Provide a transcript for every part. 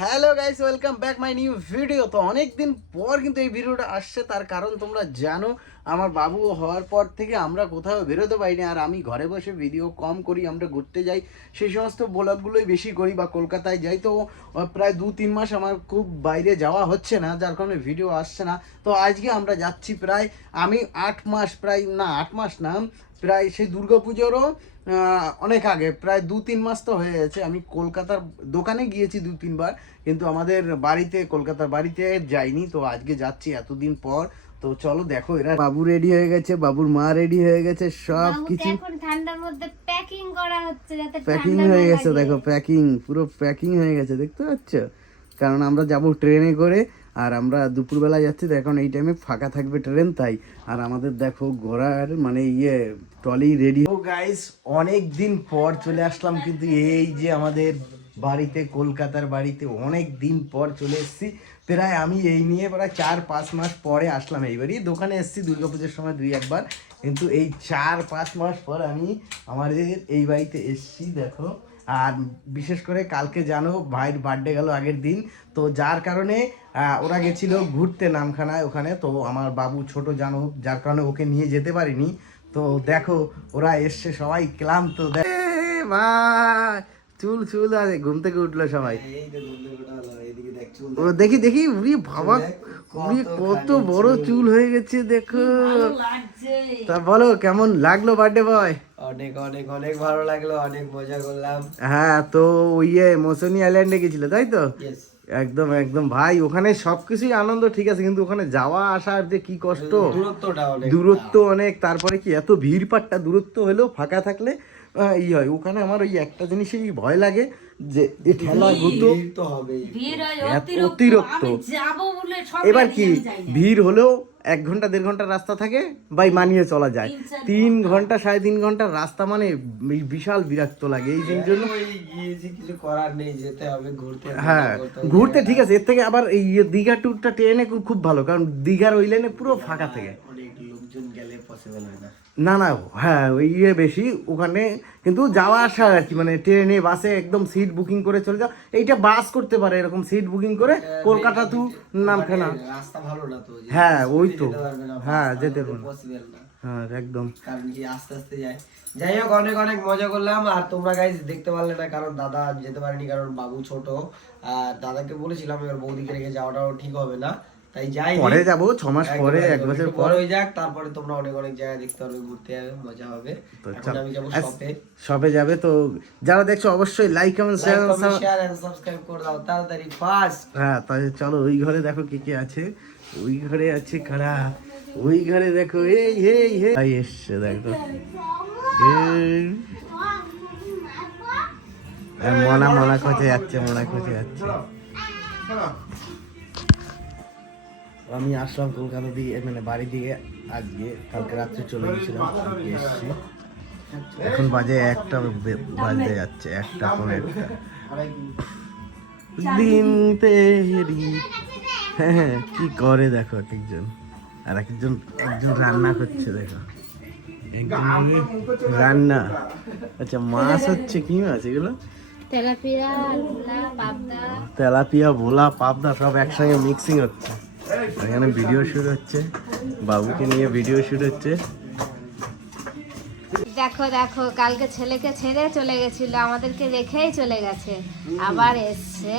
Hello guys welcome back my new video তো অনেক দিন পর কিন্তু এই ভিডিওটা আসছে, তার কারণ তোমরা জানো, আমার বাবু হওয়ার পর থেকে আমরা কোথাও বেরোতে পারিনি, আর আমি ঘরে বসে ভিডিও কম করি, আমরা ঘুরতে যাই। সেই সমস্ত ব্লগগুলোই বেশি করি বা কলকাতায় যাই। তো প্রায় দু তিন মাস আমার খুব বাইরে যাওয়া হচ্ছে না, যার কারণে ভিডিও আসছে না। তো আজকে আমরা যাচ্ছি প্রায়, আমি আট মাস, প্রায় না, আট মাস না, প্রায় সেই দুর্গাপুজোরও অনেক আগে প্রায় দু তিন মাস তো হয়ে গেছে। আমি কলকাতার দোকানে গিয়েছি দু তিনবার কিন্তু আমাদের বাড়িতে কলকাতার বাড়িতে যাইনি তো আজকে যাচ্ছি এতদিন পর। তো চলো দেখো এরা বাবু রেডি হয়ে গেছে বাবুর মা রেডি হয়ে গেছে সব কিছু। এখন ঠান্ডার মধ্যে প্যাকিং করা হচ্ছে যাতে প্যাকিং হয়ে গেছে দেখো প্যাকিং পুরো প্যাকিং হয়ে গেছে দেখতে পাচ্ছ? কারণ আমরা যাব ট্রেনে করে আর আমরা দুপুরবেলা যাচ্ছি, তো এখন এই টাইমে ফাঁকা থাকবে ট্রেন তাই। আর আমাদের দেখো ঘোরার মানে ইয়ে ট্রলি রেডি ও গাইস অনেক দিন পর চলে আসলাম কিন্তু এই যে আমাদের বাড়িতে, কলকাতার বাড়িতে অনেক দিন পর চলে এসেছি। প্রায় আমি এই নিয়ে প্রায় চার পাঁচ মাস পরে আসলাম এইবারই। দোকানে এসেছি দুর্গাপুজোর সময় দুই একবার, কিন্তু এই চার পাঁচ মাস পর আমি আমাদের এই বাড়িতে এসেছি, দেখো। আর বিশেষ করে কালকে জানো ভাইয়ের বার্থডে গেল আগের দিন, তো যার কারণে ওরা গেছিল ঘুরতে নামখানায় ওখানে, তো আমার বাবু ছোট জানো, যার কারণে ওকে নিয়ে যেতে পারিনি। তো দেখো, ওরা এসছে সবাই ক্লান্ত দেখ- ভাই চুল চুল আর ঘুম থেকে উঠল সবাই। ও দেখি। দেখি উড়ি বাবা উড়ি কত বড় চুল। হয়ে গেছে দেখো। তা বলো কেমন লাগল বার্থডে বয় অনেক অনেক অনেক ভালো লাগল অনেক মজা করলাম। হ্যাঁ তো ওই ইয়ে মৌসুমি আইল্যান্ডে গেছিল তাই তো? একদম একদম। ভাই ওখানে সবকিছুই আনন্দ ঠিক আছে কিন্তু ওখানে যাওয়া আসার যে কি কষ্ট? দূরত্বটা অনেক। দূরত্ব অনেক তারপরে কি এত ভিড় পাট্টা দূরত্ব হলেও ফাঁকা থাকলে ই হয়। ওখানে আমার ওই একটা জিনিসই ভয় লাগে যে এ ঠেলা গুতো অতিরিক্ত। যাব বলে সব এবার কি? ভিড় হলেও এক ঘণ্টা দেড় ঘণ্টা রাস্তা থাকে বাই মানিয়ে চলা যায়। তিন ঘণ্টা। সাড়ে তিন ঘণ্টা রাস্তা মানে বিশাল বিরক্ত লাগে। এই জন্য কিছু করার নেই যেতে হবে ঘুরতে হ্যাঁ। ঘুরতে ঠিক আছে এর থেকে আবার এই ইয়ে দীঘা ট্যুরটা ট্রেনে খুব ভালো কারণ দীঘার ওই লাইনে পুরো ফাঁকা থেকে। অনেক লোকজন গেলে পসিবল হয় না। না না হ্যাঁ ওই ইয়ে বেশি ওখানে কিন্তু যাওয়া আসা আর কি মানে ট্রেনে বাসে একদম সিট বুকিং করে চলে যাও এইটা বাস করতে পারে এরকম সিট বুকিং করে কলকাতা নামখানা। ভালো না তো যে হ্যাঁ ওই তো। হ্যাঁ যেতে পারবে হ্যাঁ একদম। কারণ কি আস্তে আস্তে যায়। যাই হোক অনেক অনেক মজা করলাম। আর তোমরা গাইজ দেখতে পারলে না কারণ দাদা যেতে পারেনি কারণ বাবু ছোট। আর দাদাকে বলেছিলাম এবার বৌদিকে রেখে যাওয়াটাও ঠিক হবে না। তাই যাই পরে যাব ছ মাস পরে এক বছর পর। হয়ে যাক তারপরে তোমরা অনেক অনেক জায়গা দেখতে পারবে ঘুরতে যাবে মজা হবে। এখন আমি যাব শপে সবে যাবে তো যারা দেখছ অবশ্যই like comment share and subscribe করে দাও তাড়াতাড়ি ফাস্ট হ্যাঁ তাহলে চলো ওই ঘরে দেখো কি কি আছে। ওই ঘরে আছে খাড়া। ওই ঘরে দেখো এই এই হে ভাই এসছে দেখো। এই। মনা মনা খোঁজে যাচ্ছে মনা খোঁজে যাচ্ছে। আমি আসলাম কলকাতা দিয়ে মানে বাড়ি দিয়ে আজকে কালকে রাত্রে চলে গেছিলাম এসেছি। এখন বাজে একটা বে- বাজতে যাচ্ছে একটা কোন একটা দিন তেরি হ্যাঁ কি করে দেখো এক একজন। আর এক একজন একজন রান্না করছে দেখো। একজন রান্না। আচ্ছা মাছ হচ্ছে কি মাছ এগুলো? তেলাপিয়া তেলাপিয়া ভোলা পাবদা সব একসঙ্গে মিক্সিং হচ্ছে। এখানে ভিডিও শুট হচ্ছে। বাবুকে নিয়ে ভিডিও শুট হচ্ছে। দেখো দেখো কালকে ছেলেকে ছেড়ে চলে গেছিল আমাদেরকে রেখেই চলে গেছে। আবার এসছে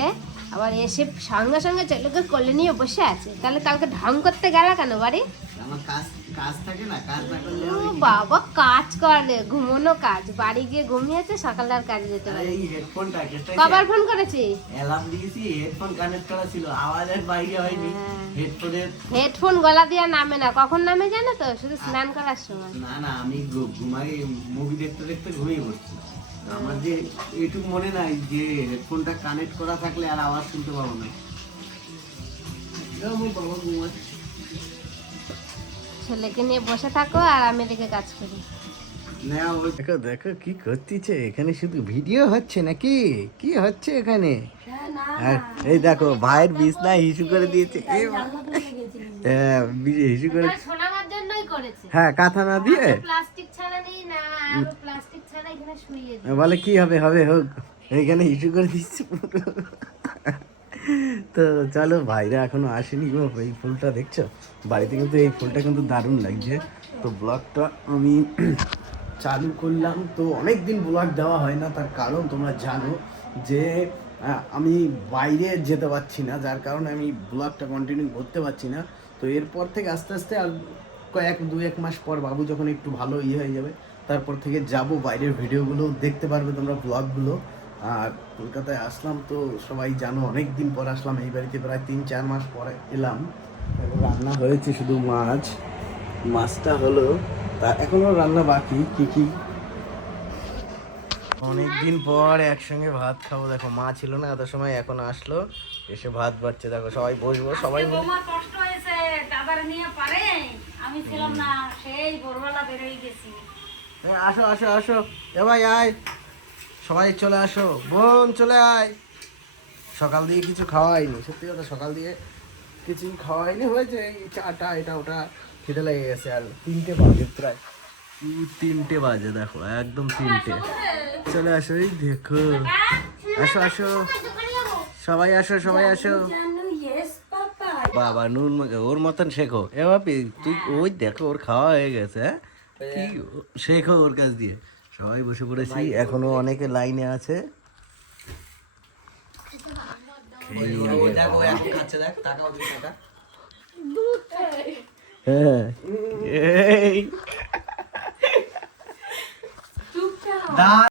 আবার এসে সঙ্গে সঙ্গে ছেলেকে কোলে নিয়ে বসে আছে। তাহলে কালকে ঢং করতে গেল কেন বাড়ি? আমার কাজ কাজ থাকে না কাজ না করলে বাবা কাজ করে ঘুমোনো কাজ। বাড়ি গিয়ে ঘুমিয়েছে সকালে আর কাজে যেতে পারে এই হেডফোনটা কবার ফোন করেছি? অ্যালার্ম দিয়েছি হেডফোন কানেক্ট করা ছিল আওয়াজের বাইরে হয়নি। হ্যাঁ। হেডফোনের হেডফোন গলা দিয়ে নামে না। কখন নামে জানো তো? শুধু স্নান করার সময়। না না আমি ঘুমাই মুভি দেখতে দেখতে ঘুমিয়ে পড়ছি। আমার যে এটুকু মনে নাই যে হেডফোনটা কানেক্ট করা থাকলে আর আওয়াজ শুনতে পাবো না। বাবা ঘুমাচ্ছে। ছেলেকে নিয়ে বসে থাকো আর আমি এদিকে কাজ করি। দেখো দেখো কি করতেছে এখানে শুধু ভিডিও হচ্ছে নাকি? কি হচ্ছে এখানে? এই দেখো ভাইয়ের বিছনা হিসু করে দিয়েছে। এ হ্যাঁ, হিসু করে শোনাবার জন্যই করেছে। হ্যাঁ কাঁথা না দিয়ে? না এখানে বলে কি হবে হবে হোক। এইখানে হিসু করে দিচ্ছে। পুরো তো চলো ভাইরা এখনও আসেনি গো, এই ফুলটা দেখছ? বাড়িতে কিন্তু এই ফুলটা কিন্তু দারুণ লাগছে। তো ব্লগটা আমি চালু করলাম। তো অনেক দিন ব্লগ দেওয়া হয় না, তার কারণ তোমরা জানো যে আমি বাইরে যেতে পারছি না, যার কারণে আমি ব্লগটা কন্টিনিউ করতে পারছি না। তো এরপর থেকে আস্তে আস্তে আর কয়েক, দু এক মাস পর বাবু যখন একটু ভালো ইয়ে হয়ে যাবে, তারপর থেকে যাব বাইরের ভিডিওগুলো দেখতে পারবে তোমরা ব্লগগুলো। আর কলকাতায় আসলাম তো সবাই জানো অনেক দিন পর আসলাম এই বাড়িতে প্রায় তিন চার মাস পরে এলাম। এখন রান্না হয়েছে শুধু মাছ। মাছটা হলো তা এখনও রান্না বাকি কি কি? অনেক দিন পর একসঙ্গে ভাত খাব। দেখো মা ছিল না এত সময় এখন আসলো এসে ভাত বাড়ছে। দেখো সবাই বসবো সবাই কষ্ট হয়েছে দাদার নিয়ে পারে। আমি ছিলাম না সেই ভোরবেলা বেরোয় গেছি। আসো আসো আসো। এ ভাই আয়। সবাই চলে আসো। বোন চলে আয়। সকাল দিয়ে কিছু খাওয়াইনি। সত্যি কথা সকাল দিয়ে কিছু খাওয়াইনি। হয়েছে এই চাটা এটা ওটা খেতে লেগে গেছে আর তিনটে বাজে প্রায়। তিনটে বাজে দেখো একদম তিনটে। চলে আসো এই দেখো। আসো আসো। সবাই আসো সবাই আসো। বাবা নুন ওর মতন শেখো। এ বাপি তুই ওই দেখো ওর খাওয়া হয়ে গেছে হ্যাঁ? কি শেখো ওর কাছ দিয়ে। সবাই বসে পড়েছি এখনও অনেকে লাইনে আছে। হ্যাঁ। দা